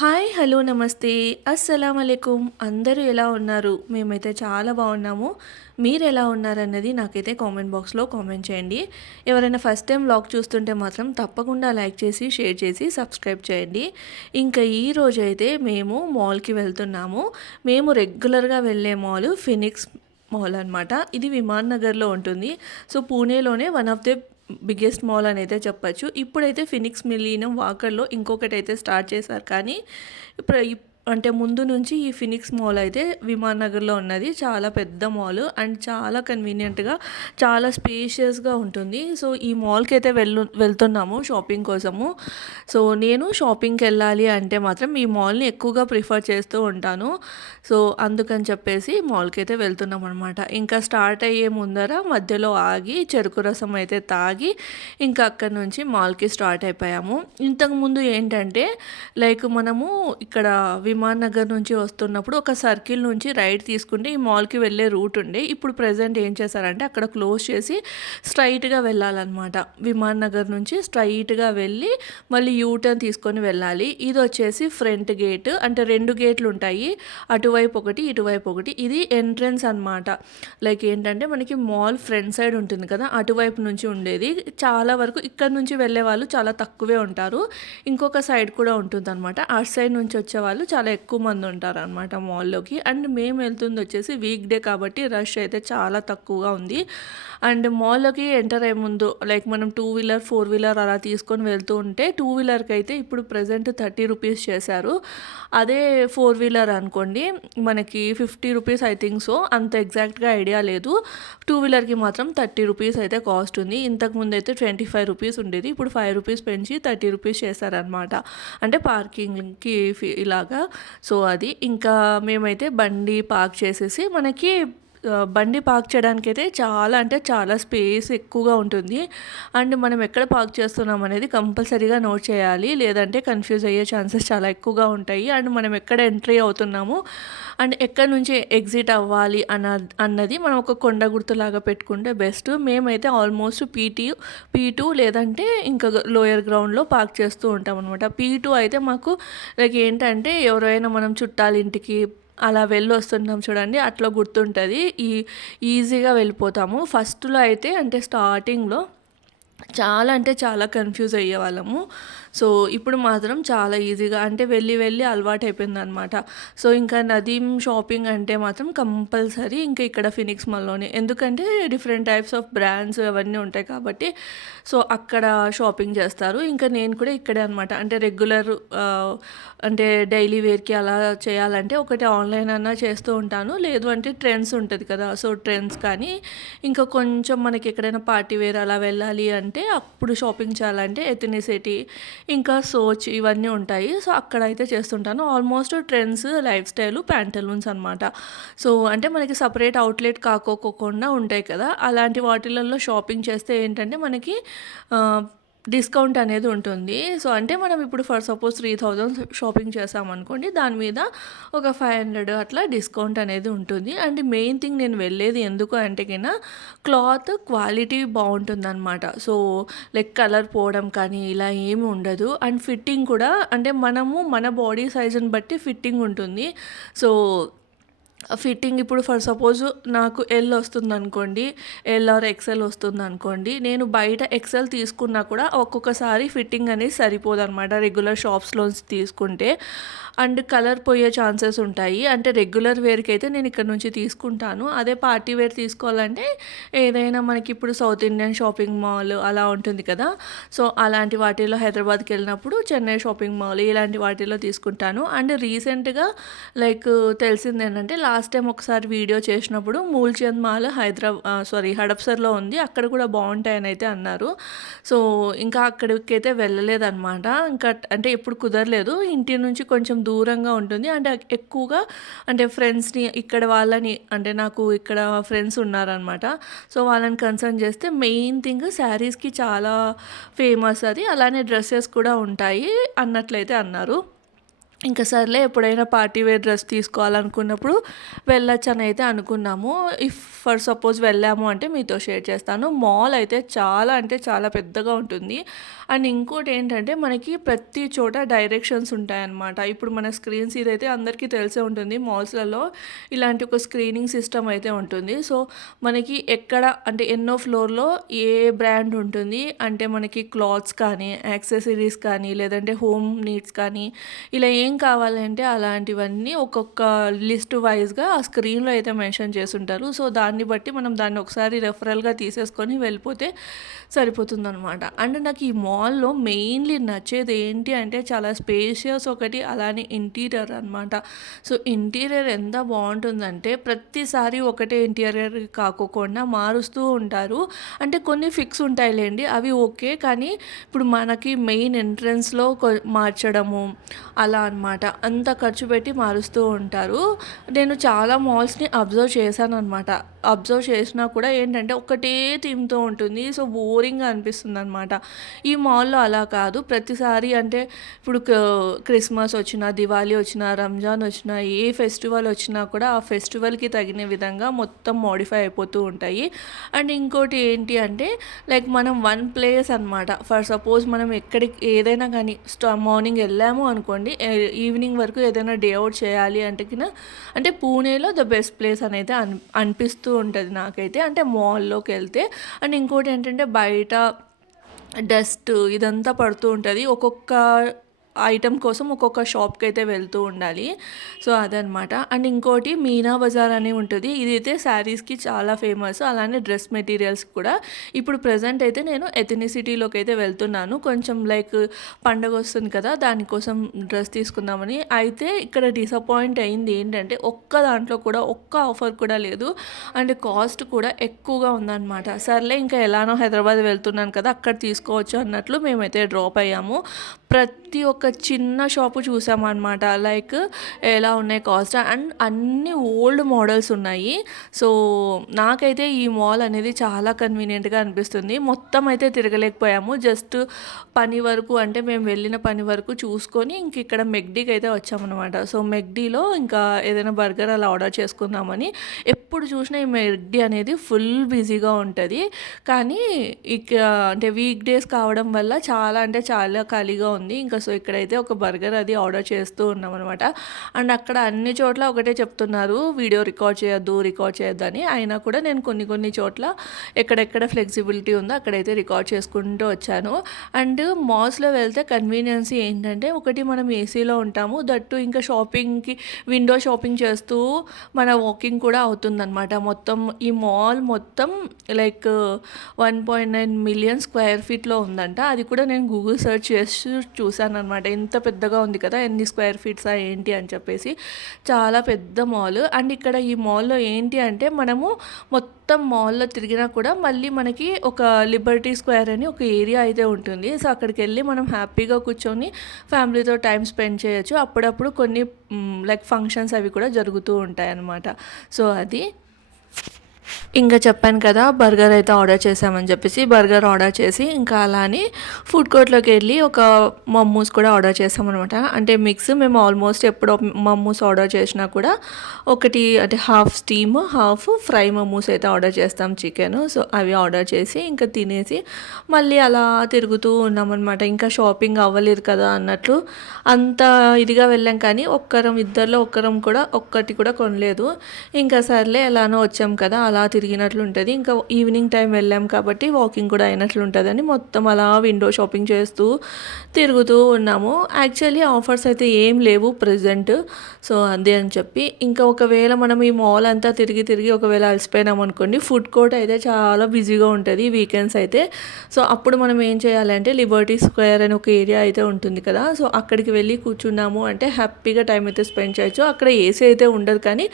Hi hello నమస్తే. అస్సలం అయికుం అందరూ ఎలా ఉన్నారు? మేమైతే చాలా బాగున్నాము. మీరు ఎలా ఉన్నారన్నది నాకైతే కామెంట్ బాక్స్లో కామెంట్ చేయండి. ఎవరైనా ఫస్ట్ టైం బ్లాగ్ చూస్తుంటే మాత్రం తప్పకుండా లైక్ చేసి షేర్ చేసి సబ్స్క్రైబ్ చేయండి. ఇంకా ఈ రోజు అయితే మేము మాల్కి వెళ్తున్నాము. మేము రెగ్యులర్గా వెళ్ళే మాల్ ఫినిక్స్ మాల్ అనమాట ఇది విమాన్ నగర్లో ఉంటుంది. So పూణేలోనే one of the biggest mall అని అయితే చెప్పచ్చు. ఇప్పుడైతే ఫినిక్స్ మిలీనం వాకర్లో ఇంకొకటి అయితే స్టార్ట్ చేశారు. కానీ ఇప్పుడు అంటే ముందు నుంచి ఈ ఫినిక్స్ మాల్ అయితే విమాన్ నగర్లో ఉన్నది. చాలా పెద్ద మాల్ అండ్ చాలా కన్వీనియంట్గా చాలా స్పేషియస్గా ఉంటుంది. సో ఈ మాల్కి అయితే వెళ్ళు వెళ్తున్నాము షాపింగ్ కోసము. సో నేను షాపింగ్కి వెళ్ళాలి అంటే మాత్రం ఈ మాల్ని ఎక్కువగా ప్రిఫర్ చేస్తూ ఉంటాను. సో అందుకని చెప్పేసి మాల్కి అయితే వెళ్తున్నాం అనమాట ఇంకా స్టార్ట్ అయ్యే ముందర మధ్యలో ఆగి చెరుకు రసం అయితే తాగి ఇంకా అక్కడ నుంచి మాల్కి స్టార్ట్ అయిపోయాము. ఇంతకుముందు ఏంటంటే లైక్ మనము ఇక్కడ విమాన్ నగర్ నుంచి వస్తున్నప్పుడు ఒక సర్కిల్ నుంచి రైట్ తీసుకుంటే ఈ మాల్కి వెళ్ళే రూట్ ఉండే. ఇప్పుడు ప్రజెంట్ ఏం చేశారంటే అక్కడ క్లోజ్ చేసి స్ట్రైట్గా వెళ్ళాలన్నమాట. విమాన్ నగర్ నుంచి స్ట్రైట్గా వెళ్ళి మళ్ళీ యూటర్న్ తీసుకొని వెళ్ళాలి. ఇది వచ్చేసి ఫ్రంట్ గేట్. అంటే రెండు గేట్లు ఉంటాయి. అటువైపు ఒకటి ఇటువైపు ఒకటి. ఇది ఎంట్రన్స్ అనమాట లైక్ ఏంటంటే మనకి మాల్ ఫ్రంట్ సైడ్ ఉంటుంది కదా అటువైపు నుంచి ఉండేది. చాలా వరకు ఇక్కడ నుంచి వెళ్ళే వాళ్ళు చాలా తక్కువే ఉంటారు. ఇంకొక సైడ్ కూడా ఉంటుంది అనమాట అటు సైడ్ నుంచి వచ్చే వాళ్ళు చాలా చాలా ఎక్కువ మంది ఉంటారు అనమాట మాల్లోకి అండ్ మేము వెళ్తుంది వచ్చేసి వీక్ డే కాబట్టి రష్ అయితే చాలా తక్కువగా ఉంది. అండ్ మాల్లోకి ఎంటర్ అయ్యే ముందు లైక్ మనం టూ వీలర్ ఫోర్ వీలర్ అలా తీసుకొని వెళ్తూ ఉంటే టూ వీలర్కి అయితే ఇప్పుడు ప్రజెంట్ థర్టీ రూపీస్ చేశారు. అదే ఫోర్ వీలర్ అనుకోండి మనకి fifty rupees I think so అంత ఎగ్జాక్ట్గా ఐడియా లేదు. టూ వీలర్కి మాత్రం థర్టీ రూపీస్ అయితే కాస్ట్ ఉంది. ఇంతకుముందు అయితే ట్వంటీ ఫైవ్ రూపీస్ ఉండేది. ఇప్పుడు ఫైవ్ రూపీస్ పెంచి థర్టీ రూపీస్ చేశారనమాట అంటే పార్కింగ్కి ఇలాగా సో అది. ఇంకా మేమైతే బండి పార్క్ చేసేసి మనకి బండి పార్క్ చేయడానికి అయితే చాలా అంటే చాలా స్పేస్ ఎక్కువగా ఉంటుంది. అండ్ మనం ఎక్కడ పార్క్ చేస్తున్నాం అనేది కంపల్సరీగా నోట్ చేయాలి. లేదంటే కన్ఫ్యూజ్ అయ్యే ఛాన్సెస్ చాలా ఎక్కువగా ఉంటాయి. అండ్ మనం ఎక్కడ ఎంట్రీ అవుతున్నాము అండ్ ఎక్కడి నుంచి ఎగ్జిట్ అవ్వాలి అన్న అన్నది మనం ఒక కొండ గుర్తులాగా పెట్టుకుంటే బెస్ట్. మేమైతే ఆల్మోస్ట్ పీటీ పీ టూ లేదంటే ఇంకా లోయర్ గ్రౌండ్లో పార్క్ చేస్తూ ఉంటాం అనమాట పీ టూ అయితే మాకు లైక్ ఏంటంటే ఎవరైనా మనం చుట్టాలింటికి అలా వెళ్ళి వస్తున్నాం చూడండి అట్లా గుర్తుంటుంది. ఈ ఈజీగా వెళ్ళిపోతాము. ఫస్ట్లో అయితే అంటే స్టార్టింగ్లో చాలా అంటే చాలా కన్ఫ్యూజ్ అయ్యేవాళ్ళము. సో ఇప్పుడు మాత్రం చాలా ఈజీగా అంటే వెళ్ళి వెళ్ళి అలవాటు అయిపోయింది అనమాట సో ఇంకా నదీం షాపింగ్ అంటే మాత్రం కంపల్సరీ ఇంకా ఇక్కడ ఫినిక్స్ మాల్లోనే. ఎందుకంటే డిఫరెంట్ టైప్స్ ఆఫ్ బ్రాండ్స్ అవన్నీ ఉంటాయి కాబట్టి సో అక్కడ షాపింగ్ చేస్తారు. ఇంకా నేను కూడా ఇక్కడే అనమాట అంటే రెగ్యులర్ అంటే డైలీ వేర్కి అలా చేయాలంటే ఒకటి ఆన్లైన్ అన్నా చేస్తూ ఉంటాను. లేదు అంటే ట్రెండ్స్ ఉంటుంది కదా సో ట్రెండ్స్ కానీ ఇంకా కొంచెం మనకి ఎక్కడైనా పార్టీ వేర్ అలా వెళ్ళాలి అంటే అప్పుడు షాపింగ్ చేయాలంటే ఎథనిసిటీ ఇంకా సోచ్ ఇవన్నీ ఉంటాయి. సో అక్కడ అయితే చేస్తుంటాను. Almost trends life style Pantaloons అనమాట సో అంటే మనకి సపరేట్ అవుట్లెట్ కాకోకుండా ఉంటాయి కదా. అలాంటి వాటిలలో షాపింగ్ చేస్తే ఏంటంటే మనకి డిస్కౌంట్ అనేది ఉంటుంది. సో అంటే మనం ఇప్పుడు for suppose three thousand shopping చేసామనుకోండి దాని మీద ఒక ఫైవ్ హండ్రెడ్ అట్లా డిస్కౌంట్ అనేది ఉంటుంది. అండ్ మెయిన్ థింగ్ నేను వెళ్ళేది ఎందుకు అంటే కన్నా క్లాత్ క్వాలిటీ బాగుంటుందన్నమాట. సో లైక్ కలర్ పోవడం కానీ ఇలా ఏమి ఉండదు. అండ్ ఫిట్టింగ్ కూడా అంటే మనము మన బాడీ సైజుని బట్టి ఫిట్టింగ్ ఉంటుంది. సో ఫిట్టింగ్ ఇప్పుడు ఫర్ సపోజ్ నాకు ఎల్ వస్తుంది అనుకోండి ఎల్ ఆర్ ఎక్సెల్ వస్తుంది అనుకోండి నేను బయట ఎక్సెల్ తీసుకున్నా కూడా ఒక్కొక్కసారి ఫిట్టింగ్ అనేది సరిపోదు అనమాట రెగ్యులర్ షాప్స్లో తీసుకుంటే. అండ్ కలర్ పోయే ఛాన్సెస్ ఉంటాయి. అంటే రెగ్యులర్ వేర్కి అయితే నేను ఇక్కడ నుంచి తీసుకుంటాను. అదే పార్టీ వేర్ తీసుకోవాలంటే ఏదైనా మనకి ఇప్పుడు సౌత్ ఇండియన్ షాపింగ్ మాల్ అలా ఉంటుంది కదా. సో అలాంటి వాటిలో హైదరాబాద్కి వెళ్ళినప్పుడు చెన్నై షాపింగ్ మాల్ ఇలాంటి వాటిలో తీసుకుంటాను. అండ్ రీసెంట్గా లైక్ తెలిసింది ఏంటంటే లాస్ట్ టైం ఒకసారి వీడియో చేసినప్పుడు మూల్చంద్ మాల్ హైదరాబాద్ సారీ హడప్సర్లో ఉంది. అక్కడ కూడా బాగుంటాయని అయితే అన్నారు. సో ఇంకా అక్కడికి అయితే వెళ్ళలేదన్నమాట. ఇంకా అంటే ఎప్పుడు కుదరలేదు. ఇంటి నుంచి కొంచెం దూరంగా ఉంటుంది. అంటే ఎక్కువగా అంటే ఫ్రెండ్స్ని ఇక్కడ వాళ్ళని అంటే నాకు ఇక్కడ ఫ్రెండ్స్ ఉన్నారనమాట సో వాళ్ళని కన్సర్న్ చేస్తే మెయిన్ థింగ్ శారీస్కి చాలా ఫేమస్ అది. అలానే డ్రెస్సెస్ కూడా ఉంటాయి అన్నట్లయితే అన్నారు. ఇంకా సర్లే ఎప్పుడైనా పార్టీ వేర్ డ్రెస్ తీసుకోవాలనుకున్నప్పుడు వెళ్ళొచ్చు అని అయితే అనుకున్నాము. ఇఫ్ ఫర్ సపోజ్ వెళ్ళాము అంటే మీతో షేర్ చేస్తాను. మాల్ అయితే చాలా అంటే చాలా పెద్దగా ఉంటుంది. అండ్ ఇంకోటి ఏంటంటే మనకి ప్రతి చోట డైరెక్షన్స్ ఉంటాయన్నమాట. ఇప్పుడు మన స్క్రీన్స్ ఇదైతే అందరికీ తెలిసే ఉంటుంది. మాల్స్లలో ఇలాంటి ఒక స్క్రీనింగ్ సిస్టమ్ అయితే ఉంటుంది. సో మనకి ఎక్కడ అంటే ఎన్నో ఫ్లోర్లో ఏ బ్రాండ్ ఉంటుంది. అంటే మనకి క్లాత్స్ కానీ యాక్సెసరీస్ కానీ లేదంటే హోమ్ నీడ్స్ కానీ ఇలా ఏం ఏం కావాలంటే అలాంటివన్నీ ఒక్కొక్క లిస్ట్ వైజ్గా ఆ స్క్రీన్లో అయితే మెన్షన్ చేస్తుంటారు. సో దాన్ని బట్టి మనం దాన్ని ఒకసారి రెఫరల్గా తీసేసుకొని వెళ్ళిపోతే సరిపోతుందనమాట అండ్ నాకు ఈ మాల్లో మెయిన్లీ నచ్చేది ఏంటి అంటే చాలా స్పేషియస్ ఒకటి అలానే ఇంటీరియర్ అనమాట సో ఇంటీరియర్ ఎంత బాగుంటుందంటే ప్రతిసారి ఒకటే ఇంటీరియర్ కాకోకుండా మారుస్తూ ఉంటారు. అంటే కొన్ని ఫిక్స్ ఉంటాయిలేండి అవి ఓకే. కానీ ఇప్పుడు మనకి మెయిన్ ఎంట్రన్స్లో మార్చడము అలా అనమాట అంత ఖర్చు పెట్టి మారుస్తూ ఉంటారు. నేను చాలా మాల్స్ని అబ్జర్వ్ చేశాను అనమాట అబ్జర్వ్ చేసినా కూడా ఏంటంటే ఒకటే థీమ్తో ఉంటుంది. సో బోరింగ్గా అనిపిస్తుంది అనమాట ఈ మాల్లో అలా కాదు. ప్రతిసారి అంటే ఇప్పుడు క్రిస్మస్ వచ్చినా దివాళీ వచ్చినా రంజాన్ వచ్చినా ఏ ఫెస్టివల్ వచ్చినా కూడా ఆ ఫెస్టివల్కి తగిన విధంగా మొత్తం మోడిఫై అయిపోతూ ఉంటాయి. అండ్ ఇంకోటి ఏంటి అంటే లైక్ మనం వన్ ప్లేస్ అనమాట ఫర్ సపోజ్ మనం ఎక్కడికి ఏదైనా కానీ స్టా మార్నింగ్ వెళ్ళాము అనుకోండి ఈవినింగ్ వరకు ఏదైనా డే అవుట్ చేయాలి అంటే అంటే పూణేలో ద బెస్ట్ ప్లేస్ అనేది అని అనిపిస్తూ ఉంటుంది నాకైతే. అంటే మాల్లోకి వెళ్తే అండ్ ఇంకోటి ఏంటంటే బయట డస్ట్ ఇదంతా పడుతూ ఉంటుంది. ఒక్కొక్క ఐటెం కోసం ఒక్కొక్క షాప్కి అయితే వెళ్తూ ఉండాలి. సో అదనమాట అండ్ ఇంకోటి మీనా బజార్ అని ఉంటుంది. ఇదైతే శారీస్కి చాలా ఫేమస్. అలానే డ్రెస్ మెటీరియల్స్ కూడా. ఇప్పుడు ప్రజెంట్ అయితే నేను ఎథనిసిటీలోకి అయితే వెళ్తున్నాను. కొంచెం లైక్ పండగ వస్తుంది కదా దానికోసం డ్రెస్ తీసుకుందామని. అయితే ఇక్కడ డిసప్పాయింట్ అయింది ఏంటంటే ఒక్క దాంట్లో కూడా ఒక్క ఆఫర్ కూడా లేదు. అండ్ కాస్ట్ కూడా ఎక్కువగా ఉందన్నమాట. సర్లే ఇంకా ఎలానో హైదరాబాద్ వెళ్తున్నాను కదా అక్కడ తీసుకోవచ్చు అన్నట్లు మేమైతే డ్రాప్ అయ్యాము. ప్రతి ఒక్క చిన్న షాపు చూసామన్నమాట. లైక్ ఎలా ఉన్నాయి కాస్ట్ అండ్ అన్ని ఓల్డ్ మోడల్స్ ఉన్నాయి. సో నాకైతే ఈ మాల్ అనేది చాలా కన్వీనియంట్గా అనిపిస్తుంది. మొత్తం అయితే తిరగలేకపోయాము. జస్ట్ పని వరకు అంటే మేము వెళ్ళిన పని వరకు చూసుకొని ఇంక ఇక్కడ మెగ్డీకి అయితే వచ్చామన్నమాట. సో మెగ్డీలో ఇంకా ఏదైనా బర్గర్ అలా ఆర్డర్ చేసుకుందామని ఎప్పుడు చూసినా ఈ మెగ్డీ అనేది ఫుల్ బిజీగా ఉంటుంది. కానీ ఇక అంటే వీక్ డేస్ కావడం వల్ల చాలా అంటే చాలా ఖాళీగా ఉంది. ఇంకా సో ఇక్కడైతే ఒక బర్గర్ అది ఆర్డర్ చేస్తూ ఉన్నాం అనమాట అండ్ అక్కడ అన్ని చోట్ల ఒకటే చెప్తున్నారు వీడియో రికార్డ్ చేయొద్దు రికార్డ్ చేయొద్దు అని. అయినా కూడా నేను కొన్ని కొన్ని చోట్ల ఎక్కడెక్కడ ఫ్లెక్సిబిలిటీ ఉందో అక్కడైతే రికార్డ్ చేసుకుంటూ వచ్చాను. అండ్ మాల్స్లో వెళ్తే కన్వీనియన్స్ ఏంటంటే ఒకటి మనం ఏసీలో ఉంటాము దట్టు ఇంకా షాపింగ్కి విండో షాపింగ్ చేస్తూ మన వాకింగ్ కూడా అవుతుందన్నమాట. మొత్తం ఈ మాల్ మొత్తం like one point nine million square ఫీట్లో ఉందంట. అది కూడా నేను గూగుల్ సెర్చ్ చేసి చూశాను అనమాట ఎంత పెద్దగా ఉంది కదా ఎన్ని స్క్వేర్ ఫీట్సా ఏంటి అని చెప్పేసి. చాలా పెద్ద మాల్. అండ్ ఇక్కడ ఈ మాల్లో ఏంటి అంటే మనము మొత్తం మాల్లో తిరిగినా కూడా మళ్ళీ మనకి ఒక లిబర్టీ స్క్వేర్ అని ఒక ఏరియా అయితే ఉంటుంది. సో అక్కడికి వెళ్ళి మనం హ్యాపీగా కూర్చొని ఫ్యామిలీతో టైం స్పెండ్ చేయొచ్చు. అప్పుడప్పుడు కొన్ని లైక్ ఫంక్షన్స్ అవి కూడా జరుగుతూ ఉంటాయి అన్నమాట సో అది. ఇంకా చెప్పాను కదా బర్గర్ అయితే ఆర్డర్ చేసామని చెప్పేసి బర్గర్ ఆర్డర్ చేసి ఇంకా అలానే ఫుడ్ కోర్ట్లోకి వెళ్ళి ఒక మమ్మూస్ కూడా ఆర్డర్ చేసామన్నమాట అంటే మిక్స్ మేము ఆల్మోస్ట్ ఎప్పుడో మమ్మూస్ ఆర్డర్ చేసినా కూడా ఒకటి అంటే half steam half fry momos అయితే ఆర్డర్ చేస్తాం చికెన్. సో అవి ఆర్డర్ చేసి ఇంకా తినేసి మళ్ళీ అలా తిరుగుతూ ఉన్నామన్నమాట. ఇంకా షాపింగ్ అవ్వలేదు కదా అన్నట్లు అంత ఇదిగా వెళ్ళాం కానీ ఒక్కరం ఇద్దరిలో ఒక్కరం కూడా ఒక్కటి కూడా కొనలేదు. ఇంకా సర్లే ఎలానో వచ్చాం కదా అలా తిరిగినట్లు ఉంటుంది. ఇంకా ఈవినింగ్ టైం వెళ్ళాం కాబట్టి వాకింగ్ కూడా అయినట్లు ఉంటుందని మొత్తం అలా విండో షాపింగ్ చేస్తూ తిరుగుతూ ఉన్నాము. యాక్చువల్లీ ఆఫర్స్ అయితే ఏం లేవు ప్రజెంట్ సో అదే అని చెప్పి ఇంకా ఒకవేళ మనం ఈ మాల్ అంతా తిరిగి తిరిగి ఒకవేళ అలసిపోయినాం అనుకోండి ఫుడ్ కోర్ట్ అయితే చాలా బిజీగా ఉంటుంది వీకెండ్స్ అయితే. సో అప్పుడు మనం ఏం చేయాలంటే లిబర్టీ స్క్వేర్ అని ఒక ఏరియా అయితే ఉంటుంది కదా. సో అక్కడికి వెళ్ళి కూర్చున్నాము అంటే హ్యాపీగా టైం అయితే స్పెండ్ చేయొచ్చు. అక్కడ ఏసీ అయితే ఉండదు కానీ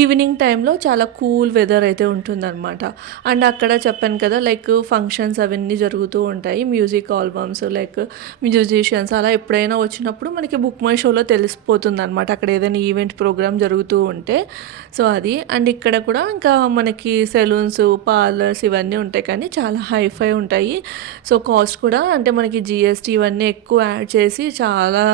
ఈవినింగ్ టైంలో చాలా కూల్ వెదర్ అయితే అయితే ఉంటుందన్నమాట. అండ్ అక్కడ చెప్పాను కదా లైక్ ఫంక్షన్స్ అవన్నీ జరుగుతూ ఉంటాయి. మ్యూజిక్ ఆల్బమ్స్ లైక్ మ్యూజిషియన్స్ అలా ఎప్పుడైనా వచ్చినప్పుడు మనకి బుక్ మై షోలో తెలిసిపోతుంది అనమాట అక్కడ ఏదైనా ఈవెంట్ ప్రోగ్రామ్ జరుగుతూ ఉంటే. సో అది. అండ్ ఇక్కడ కూడా ఇంకా మనకి సెలూన్స్ పార్లర్స్ ఇవన్నీ ఉంటాయి కానీ చాలా హైఫై ఉంటాయి. సో కాస్ట్ కూడా అంటే మనకి జిఎస్టీ ఇవన్నీ ఎక్కువ యాడ్ చేసి చాలా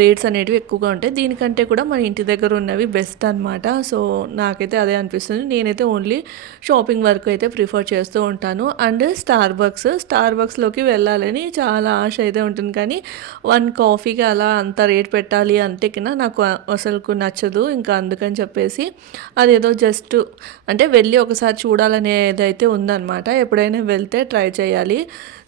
రేట్స్ అనేటివి ఎక్కువగా ఉంటాయి. దీనికంటే కూడా మన ఇంటి దగ్గర ఉన్నవి బెస్ట్ అనమాట సో నాకైతే అదే అనిపిస్తుంది. నేనైతే ఓన్లీ షాపింగ్ వరకు అయితే ప్రిఫర్ చేస్తూ ఉంటాను. అండ్ స్టార్ బక్స్ స్టార్ బక్స్లోకి వెళ్ళాలని చాలా ఆశ అయితే ఉంటుంది. కానీ వన్ కాఫీకి అలా అంత రేట్ పెట్టాలి అంటే కింద నాకు అసలు నచ్చదు. ఇంకా అందుకని చెప్పేసి అదేదో జస్ట్ అంటే వెళ్ళి ఒకసారి చూడాలనేది అయితే ఉందన్నమాట. ఎప్పుడైనా వెళ్తే ట్రై చేయాలి.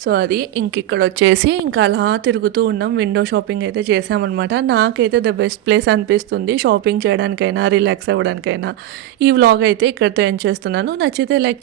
సో అది ఇంక ఇక్కడ వచ్చేసి ఇంకా అలా తిరుగుతూ ఉన్నాం. విండో షాపింగ్ అయితే చేసామన్నమాట. నాకైతే ద బెస్ట్ ప్లేస్ అనిపిస్తుంది షాపింగ్ చేయడానికైనా రిలాక్స్ అవ్వడానికైనా. ఈ వ్లాగ్ అయితే ఇక్కడితో ఏం చేస్తున్నాను. నచ్చితే లైక్